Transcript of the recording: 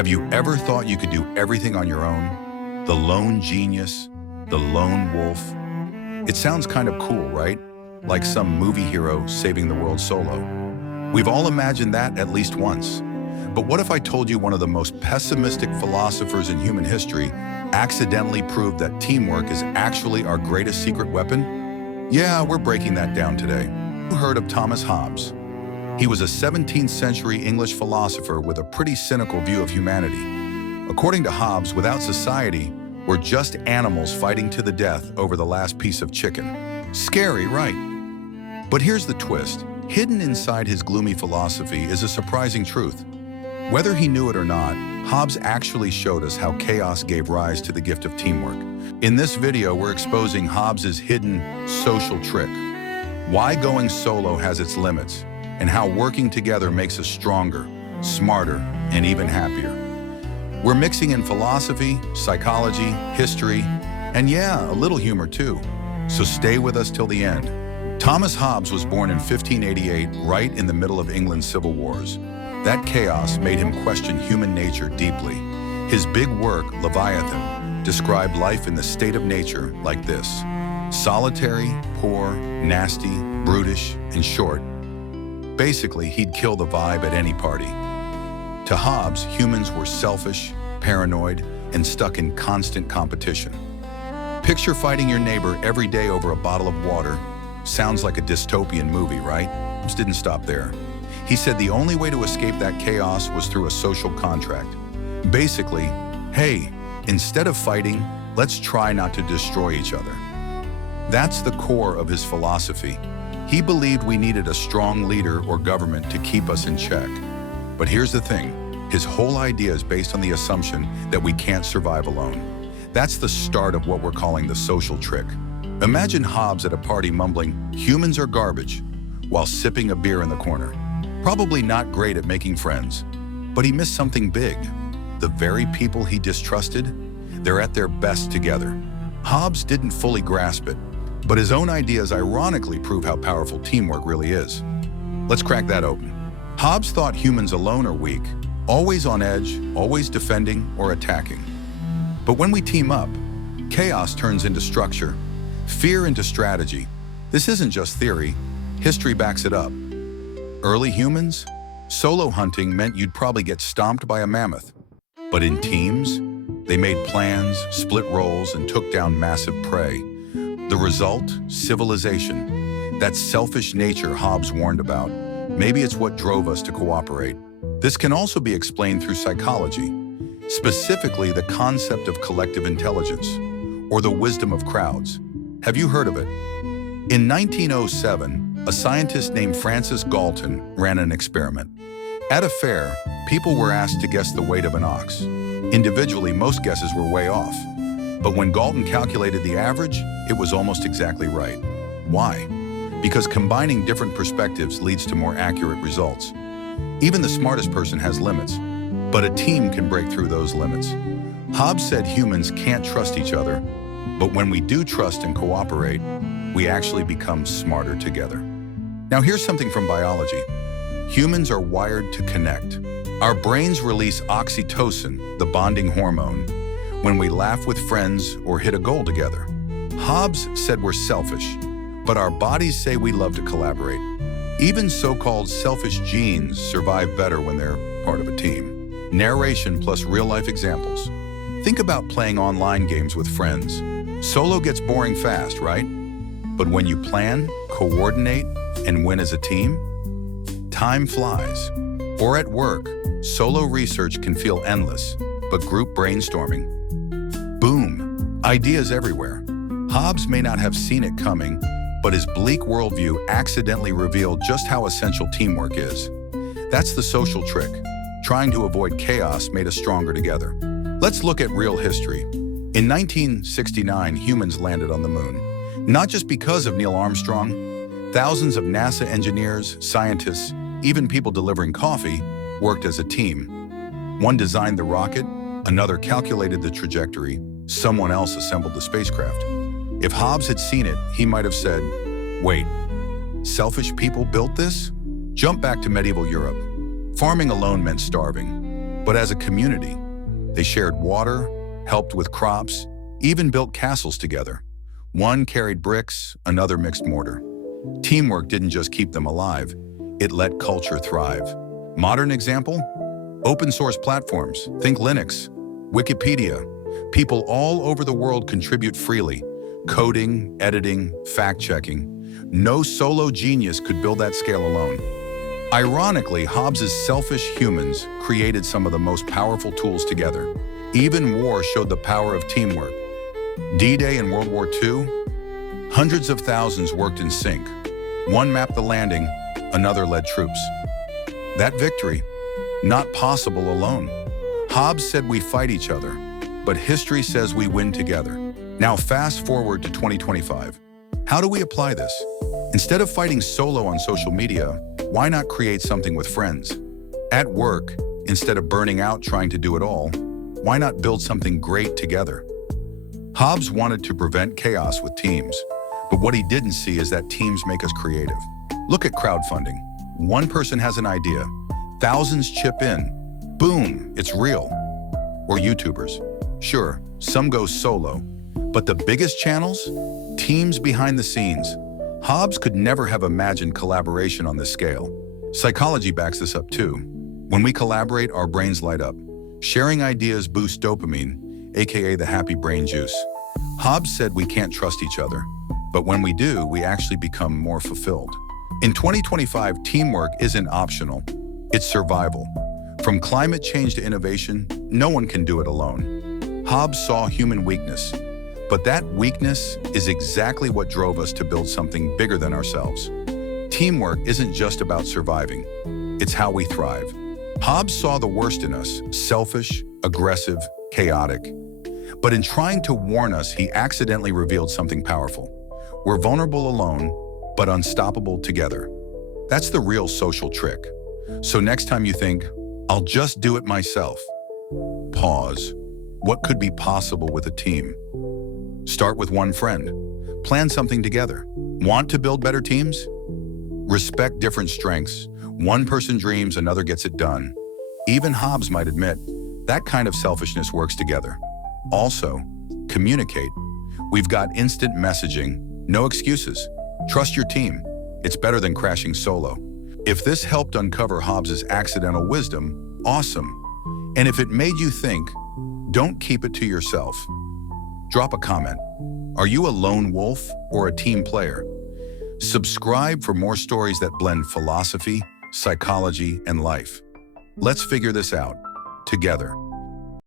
Have you ever thought you could do everything on your own? The lone genius, the lone wolf. It sounds kind of cool, right? Like some movie hero saving the world solo. We've all imagined that at least once. But what if I told you one of the most pessimistic philosophers in human history accidentally proved that teamwork is actually our greatest secret weapon? Yeah, we're breaking that down today. You heard of Thomas Hobbes? He was a 17th century English philosopher with a pretty cynical view of humanity. According to Hobbes, without society, we're just animals fighting to the death over the last piece of chicken. Scary, right? But here's the twist. Hidden inside his gloomy philosophy is a surprising truth. Whether he knew it or not, Hobbes actually showed us how chaos gave rise to the gift of teamwork. In this video, we're exposing Hobbes' hidden social trick, why going solo has its limits, and how working together makes us stronger, smarter, and even happier. We're mixing in philosophy, psychology, history, and yeah, a little humor too. So stay with us till the end. Thomas Hobbes was born in 1588, right in the middle of England's civil wars. That chaos made him question human nature deeply. His big work, Leviathan, described life in the state of nature like this: solitary, poor, nasty, brutish, in short. Basically, he'd kill the vibe at any party. To Hobbes, humans were selfish, paranoid, and stuck in constant competition. Picture fighting your neighbor every day over a bottle of water. Sounds like a dystopian movie, right? Hobbes didn't stop there. He said the only way to escape that chaos was through a social contract. Basically, hey, instead of fighting, let's try not to destroy each other. That's the core of his philosophy. He believed we needed a strong leader or government to keep us in check. But here's the thing, his whole idea is based on the assumption that we can't survive alone. That's the start of what we're calling the social trick. Imagine Hobbes at a party mumbling, "Humans are garbage," while sipping a beer in the corner. Probably not great at making friends. But he missed something big. The very people he distrusted, they're at their best together. Hobbes didn't fully grasp it, but his own ideas ironically prove how powerful teamwork really is. Let's crack that open. Hobbes thought humans alone are weak, always on edge, always defending or attacking. But when we team up, chaos turns into structure, fear into strategy. This isn't just theory, history backs it up. Early humans, solo hunting meant you'd probably get stomped by a mammoth. But in teams, they made plans, split roles, and took down massive prey. The result? Civilization. That selfish nature Hobbes warned about. Maybe it's what drove us to cooperate. This can also be explained through psychology, specifically the concept of collective intelligence, or the wisdom of crowds. Have you heard of it? In 1907, a scientist named Francis Galton ran an experiment. At a fair, people were asked to guess the weight of an ox. Individually, most guesses were way off. But when Galton calculated the average, it was almost exactly right. Why? Because combining different perspectives leads to more accurate results. Even the smartest person has limits, but a team can break through those limits. Hobbes said humans can't trust each other, but when we do trust and cooperate, we actually become smarter together. Now here's something from biology. Humans are wired to connect. Our brains release oxytocin, the bonding hormone, when we laugh with friends or hit a goal together. Hobbes said we're selfish, but our bodies say we love to collaborate. Even so-called selfish genes survive better when they're part of a team. Narration plus real-life examples. Think about playing online games with friends. Solo gets boring fast, right? But when you plan, coordinate, and win as a team, time flies. Or at work, solo research can feel endless, but group brainstorming, boom, ideas everywhere. Hobbes may not have seen it coming, but his bleak worldview accidentally revealed just how essential teamwork is. That's the social trick. Trying to avoid chaos made us stronger together. Let's look at real history. In 1969, humans landed on the moon. Not just because of Neil Armstrong. Thousands of NASA engineers, scientists, even people delivering coffee, worked as a team. One designed the rocket, another calculated the trajectory, someone else assembled the spacecraft. If Hobbes had seen it, he might have said, "Wait, selfish people built this?" Jump back to medieval Europe. Farming alone meant starving. but as a community. They shared water, helped with crops, even built castles together. One carried bricks, another mixed mortar. Teamwork didn't just keep them alive, it let culture thrive. Modern example? Open source platforms. Think Linux, Wikipedia. People all over the world contribute freely. Coding, editing, fact-checking. No solo genius could build that scale alone. Ironically, Hobbes' selfish humans created some of the most powerful tools together. Even war showed the power of teamwork. D-Day in World War II? Hundreds of thousands worked in sync. One mapped the landing, another led troops. That victory, not possible alone. Hobbes said we fight each other, but history says we win together. Now fast forward to 2025. How do we apply this? Instead of fighting solo on social media, why not create something with friends? At work, instead of burning out trying to do it all, why not build something great together? Hobbes wanted to prevent chaos with teams, but what he didn't see is that teams make us creative. Look at crowdfunding. One person has an idea, thousands chip in, boom, it's real. Or YouTubers. Sure, some go solo, but the biggest channels? Teams behind the scenes. Hobbes could never have imagined collaboration on this scale. Psychology backs this up too. When we collaborate, our brains light up. Sharing ideas boosts dopamine, aka the happy brain juice. Hobbes said we can't trust each other, but when we do, we actually become more fulfilled. In 2025, teamwork isn't optional, it's survival. From climate change to innovation, no one can do it alone. Hobbes saw human weakness, but that weakness is exactly what drove us to build something bigger than ourselves. Teamwork isn't just about surviving, it's how we thrive. Hobbes saw the worst in us, selfish, aggressive, chaotic. But in trying to warn us, he accidentally revealed something powerful. We're vulnerable alone, but unstoppable together. That's the real social trick. So next time you think, I'll just do it myself, pause. What could be possible with a team? Start with one friend. Plan something together. Want to build better teams? Respect different strengths. One person dreams, another gets it done. Even Hobbes might admit, that kind of selfishness works together. Also, communicate. We've got instant messaging, no excuses. Trust your team. It's better than crashing solo. If this helped uncover Hobbes' accidental wisdom, awesome. And if it made you think, don't keep it to yourself. Drop a comment. Are you a lone wolf or a team player? Subscribe for more stories that blend philosophy, psychology, and life. Let's figure this out together.